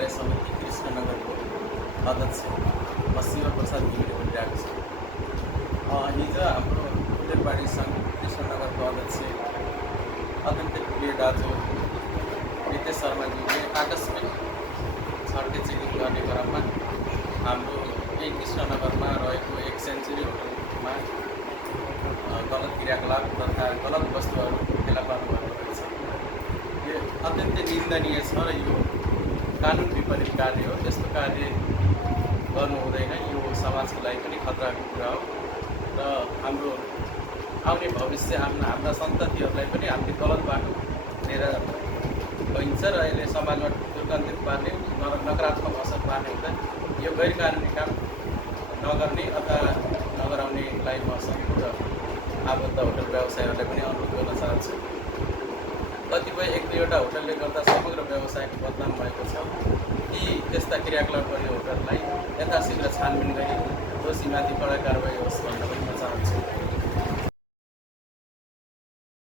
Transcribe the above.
कार्य समिति कृष्णनगरको अध्यक्ष म शिवप्रसाद घिमिरे बोलिरहेको छु। हिजो हाम्रो होटेलबाडी सङ्घ कृष्णनगरको अध्यक्ष अत्यन्तै प्रिय दाजु रितेश शर्माज्यूले आकस्मिक छड्के चेकिङ गर्ने क्रममा हाम्रो यही कृष्णनगरमा रहेको एक सेन्चुरी होटलमा गलत क्रियाकलाप तथा गलत वस्तुहरू फेला पार्नुभएको रहेछ। यो अत्यन्तै निन्दनीय छ र यो कानुन विपरीत कार्य हो। यस्तो कार्य गर्नु हुँदैन। यो समाजको लागि पनि खतराको कुरा हो र हाम्रो आउने भविष्य हाम्रा सन्ततिहरूलाई पनि हामीले गलत बाटो लिएर गइन्छ र यसले समाजमा दुर्गन्धित पार्ने नकारात्मक असर पार्ने हुँदा यो गैर कानुनी काम नगर्ने अथवा नगराउनेलाई म सम्पूर्ण आबद्ध होटल व्यवसायीहरूलाई पनि अनुरोध गर्न चाहन्छु। कतिपय एक दुईवटा होटलले गर्दा समग्र व्यवसायको बदनाम भएको छ। यी त्यस्ता क्रियाकलाप गर्ने होटललाई यथाशीघ्र छानबिन गरी दोषीमाथि कडा कारबाही होस् भन्न पनि